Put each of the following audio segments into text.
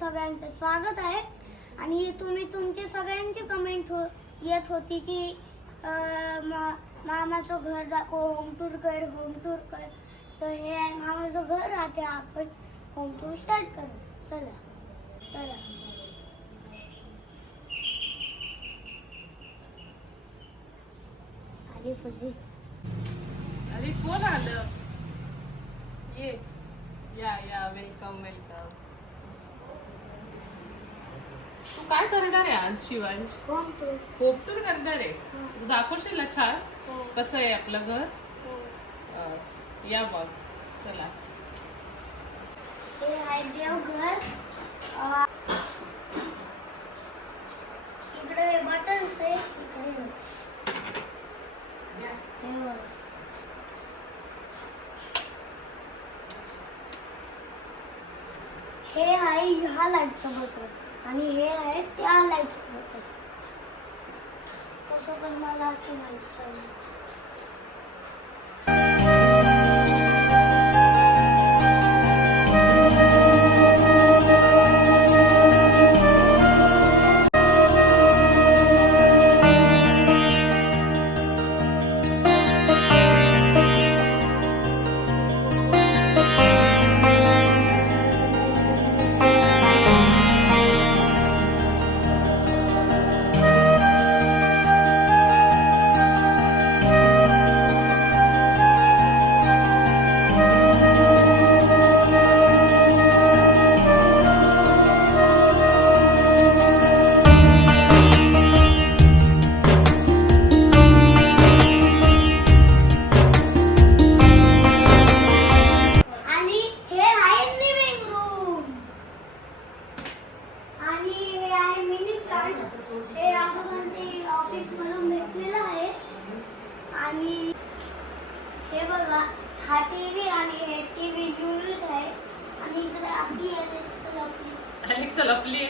सगळ्यांचं स्वागत आहे। आणि तुमचे सगळ्यांची कमेंट येत होती की मामाचं घर दाखव, होम टूर कर। तर हे आहे मामाचं घर। आता आपण होम टूर स्टार्ट करू। चला अरे फजी, अरे कोण आलं? ये या वेलकम। तू काय करणार आहे आज शिवांश? होम टूर करणार आहे? तू दाखवशील ना छान कसं आहे आपलं घर? या बघ, चला। हे आहे देवघर। इकडे बटन्स आहे, इकडे हे आहे ह्या लाईटचं बटन आणि हे आहे त्या लाईटचं बटन। तसं पण मला आता माहिती आहे। हे आजोबांचे ऑफिस मधून भेटलेलं आहे। आणि हे बघा, हा टीव्ही आणि हे टीव्ही युनिट आहे। आणि इकडे आपली अलेक्सा लपली।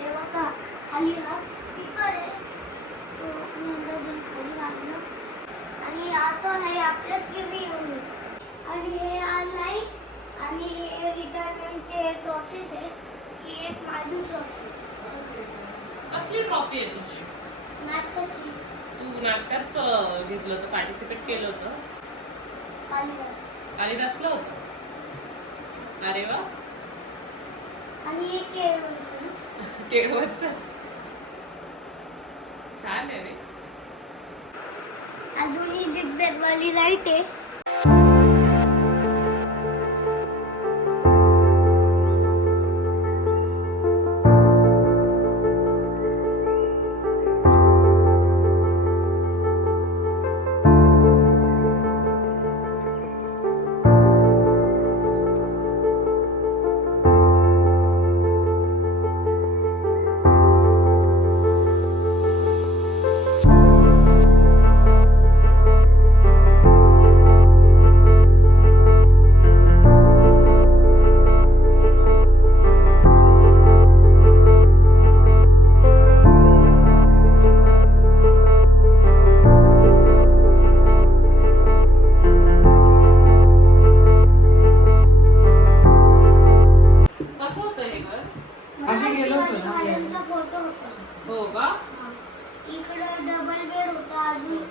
हे बघा, खाली हा स्पीकर आहे, तो मी अंदाजून खाली लागला। आणि असं आहे आपलं टीव्ही युनिट। आणि हे लाईट आणि हे रिटायरमेंटचे ट्रॉफीज आहे। ही एक माझी ट्रॉफी। कसली ट्रॉफी आहे तुझी? नाटकाची। तू नाटकात घेतलं होतं, पार्टिसिपेट केलं होतं? कालिदासला होतं? अरे वा। आणि एक केळवचं छान आहे रे। अजून ही झिगझॅग वाली लाईट आहे। हो का? इकडं डबल बेड होता। अजून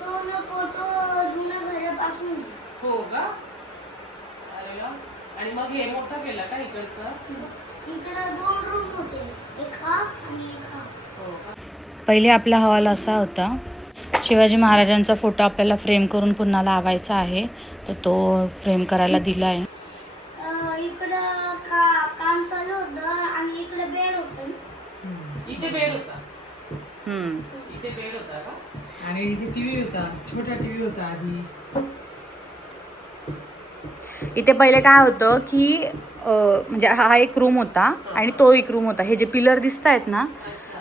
तो फोटो जुन्या घरापासून। हो का? अरे वा। आणि मग हे मोठं केलं का इकडचं? इकडं 2 रूम होते, एक हा आणि एक हा। हो का? पहिले आपला हॉल असा होता। शिवाजी महाराजांचा फोटो आपल्याला फ्रेम करून पुन्हा लावायचा आहे, तर तो फ्रेम करायला दिला आहे। इकडं काम चालू होतं आणि इकडे बेड होतं. इथे बेड होता. हम्म. इथे बेड होता का? आणि इथे टीव्ही होता, छोटा टीव्ही होता आधी. इथे पहिले काय होतं की म्हणजे हा एक रूम होता आणि तो एक रूम होता. हे जे पिलर दिसत आहेत ना, अच्छा.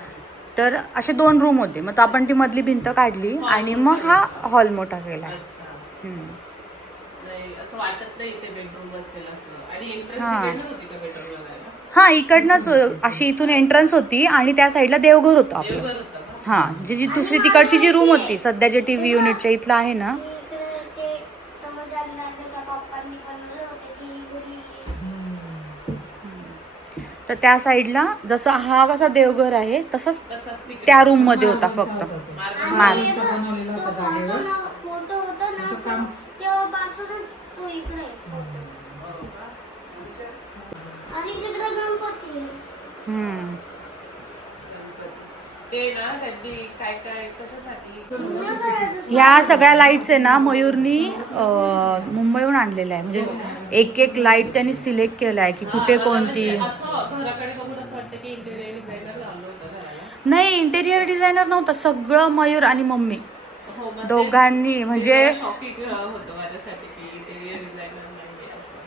तर असे 2 रूम होते. मग तो आपण ती मधली भिंत काढली आणि मग हा हॉल मोठा केला. अच्छा. हम्म. नाही असं वाटत नाही इथे बेडरूम असेल असं. आणि हा. एंट्रन्स होती का बेडरूमला जायला? हा, इकडनंच अशी इथून एंट्रन्स होती आणि त्या साईडला देवघर होतं आपलं. देवघर होतं का? हा, जी दुसरी तिकडची जी रूम होती सध्या जे टीव्ही युनिटच्या इथलं आहे ना, आणि इकडे ते समजांना त्याच्या पप्पांनी बनवलं होतं ती घरी. तर त्या साईडला जसं हा कसा देवघर आहे तसंच तसाच तिकडे. त्या रूम मध्ये होता फक्त. मार्बल. मार्बलचा बनवलेला होता जागेवर. फोटो होता ना तो काम- तेव्हापासूनच तो इकडे आहे. हो का? आणि तिकडे गणपती आहे. हम्म. ते ना त्यांनी काय काय कशासाठी पूर्ण घराचं ह्या सगळ्या लाईट्स आहे ना मयूरनी मुंबईहून आणलेल्या आहे. म्हणजे एक एक लाईट त्यांनी सिलेक्ट केला आहे की कुठे कोणती. म्हणजे असं घराकडे बघून असं वाटतं की इंटेरियर डिझायनर लावलं होतं घराला. नाही, इंटेरियर डिझायनर नव्हतं, सगळं मयूर आणि मम्मी हो, मग ते- दोघांनी. म्हणजे ते शॉकिंग होतं माझ्यासाठी की इंटेरियर डिझायनर नाही असं.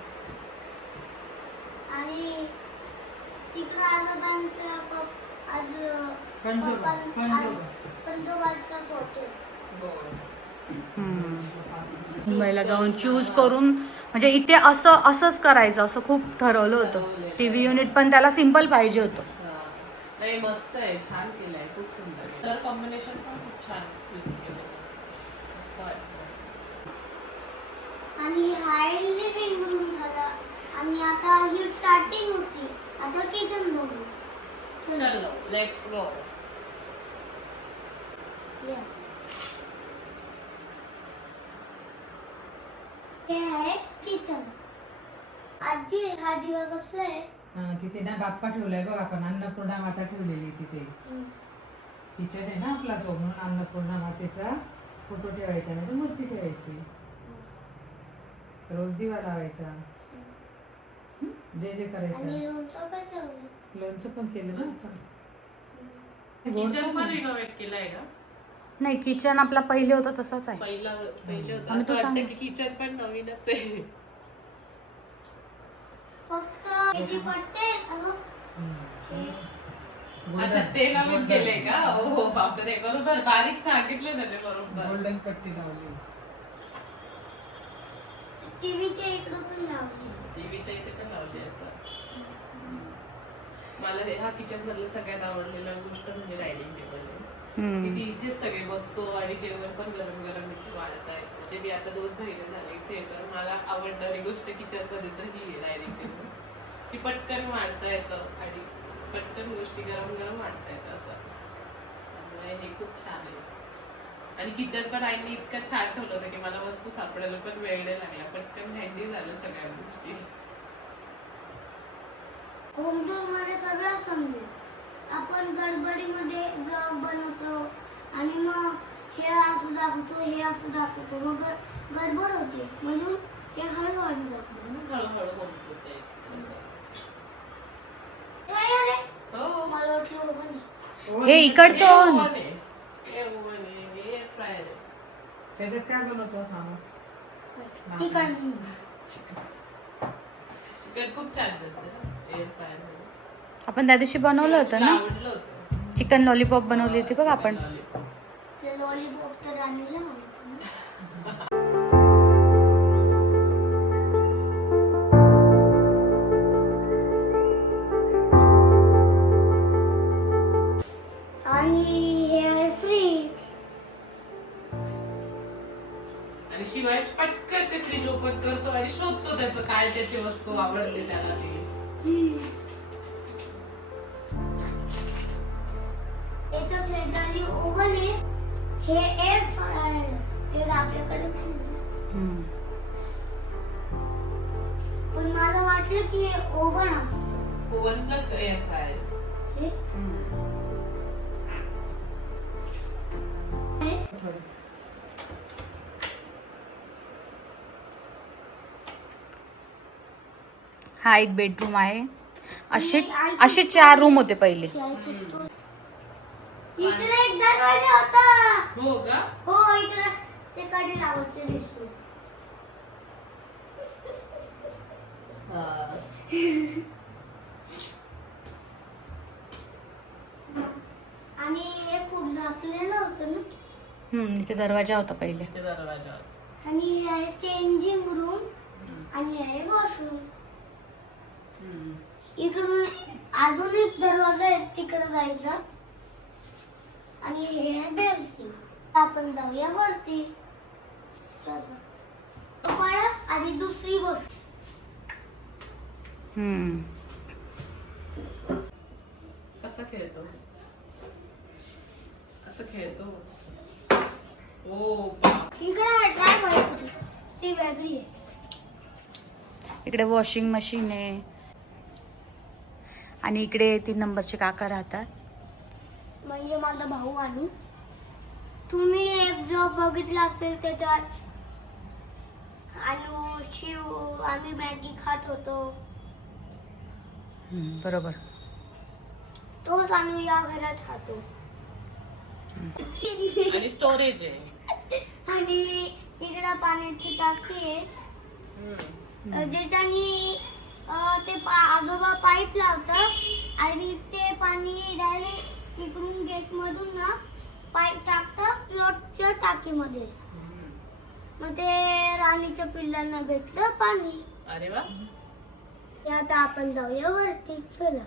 आणि तिकडे आजोबांचा पंजोबा. पंजोबाचा फोटो. हो. मुंबईला जाऊन चूज करून म्हणजे इथे असंच करायचं असं खूप ठरवलं होतं. टीव्ही युनिट पण त्याला सिम्पल पाहिजे होतं. हा. नाही मस्त आहे, छान केलंय, खूप सुंदर आहे. कलर कॉम्बिनेशन पण खूप छान यूज केलं. मस्त वाटतं. आणि हाय लिव्हिंग रूम झाला. आणि आता ही स्टार्टिंग होती. आता किचन बघू. चलो लेट्स गो. या. हे आहे किचन. आजी हा दिवा कसला आहे? तिथे ना बाप्पा ठेवलाय बघ, आपण अन्नपूर्णा माता ठेवलेली तिथे. किचन आहे ना आपला तो, म्हणून अन्नपूर्णा मातेचा फोटो ठेवायचा, नाही तर मूर्ती ठेवायची. रोज दिवा लावायचा, जे जे आणि करायचं. लोणचं काय ठेवलं? लोणचं पण केलं ना आपण. किचन पण रिनोव्हेट केलंय का? नाही, किचन आपला पहिले होतं तसंच आहे. पहिले होतं आम्ही असं तो वाटतं सांग- की किचन पण नवीनच आहे. फक्त याची पट्टे अगं हे अच्छा, ते नवीन केलंय का? हो बापरे, बरोबर बारीक सांगितले त्याने बरोबर. गोल्डन पट्टी लावली. टीव्हीच्या इकडं पण लावली. टीव्हीच्या इथे पण लावली असं. मला हा किचन मधलं सगळ्यात आवडलेला गोष्ट म्हणजे डायनिंग टेबल आहे. हम्म. की इथेच सगळे बसतो आणि जेवण पण गरम गरम इथे वाढत आहे. म्हणजे मी आता 2 महिने झाले इथे, तर मला आवडणारी गोष्ट किचन मध्ये तर ही आहे डायनिंग टेबल. की पटकन वाढता येतं आणि पटकन गोष्टी गरम गरम वाढता येतं असं. त्यामुळे हे खूप छान आहे. आणि किचन पण आईने इतकं छान ठेवलं होतं की मला वस्तू सापडायला पण वेळ नाही लागला. पटकन हँडी झालं सगळ्या गोष्टी. होम टूर मध्ये सगळं समजेल. आपण गडबडीमध्ये बनवतो आणि मग हे असं दाखवतो, हे असं दाखवतो, मग गडबड होते. म्हणून हे हळूहळू दाखवतो. म्हणून हळूहळू होत यायची असं. काय आहे रे? हो. मला वाटलं ओव्हन आहे. हे इकडचं हे oven आहे. हे oven आहे, हे air fryer आहे. त्याच्यात काय बनवतो हा? चिकन. चिकन खूप छान बनतं एअर फ्रायर मध्ये. आपण त्या दिवशी बनवलं होतं ना, आवडलं होतं. चिकन लॉलीपॉप बनवली होती बघ आपण. ते लॉलीपॉप तर राणीला आवडतं ना. आणि हे आहे फ्रीज. आणि शिवाय पटकन ते फ्रीज ओपन करतो आणि शोधतो त्याचं काय त्याची वस्तू आवडते त्याला ती. याच्या शेजारी ओव्हन आहे. हे एअर फ्रायर ते आपल्याकडे नाही. हम्म. पण मला वाटलं की हे ओव्हन असतं. Oven plus air fryer. हे हा एक बेडरूम आहे. असे 4 रूम होते पहिले. इकडे एक दरवाजा होता. हो का? हो इकडे ते कडी लावायचे दिसतो. आणि हे खूप झाकलेलं होतं ना. इथे दरवाजा होता पहिले. ते दरवाजा. आणि हे आहे चेंजिंग रूम आणि हे आहे वॉशरूम. इकडून अजून एक दरवाजा आहे तिकडे जायचा. आणि हे आहे बेडरूम. आपण जाऊया वरती. चला. आणि दुसरी गोष्ट कसा खेळतो? असं खेळतो. ओ इकडे ट्राय माहिती ती वेगळी आहे. इकडे वॉशिंग मशीन आहे. आणि इकडे 3 नंबरचे काका राहतात. म्हणजे माझा भाऊ आणू. तुम्ही एक जॉब बघितला असेल त्याच्यात आणू शिव आम्ही मॅगी खात होतो. बरोबर. तोच आणू या घरात राहतो. आणि स्टोरेज आहे. आणि इकडे पाण्याची टाकी आहे. ज्याच्यानी ते आजोबा पाईप लावतात आणि ते पाणी डायरेक्ट इकडून गेट मधून ना पाईप टाकतात प्लॉटच्या टाकीमध्ये. मग ते राणीच्या पिल्लांना भेटलं पाणी. अरे वा. आता आपण जाऊया वरती. चला.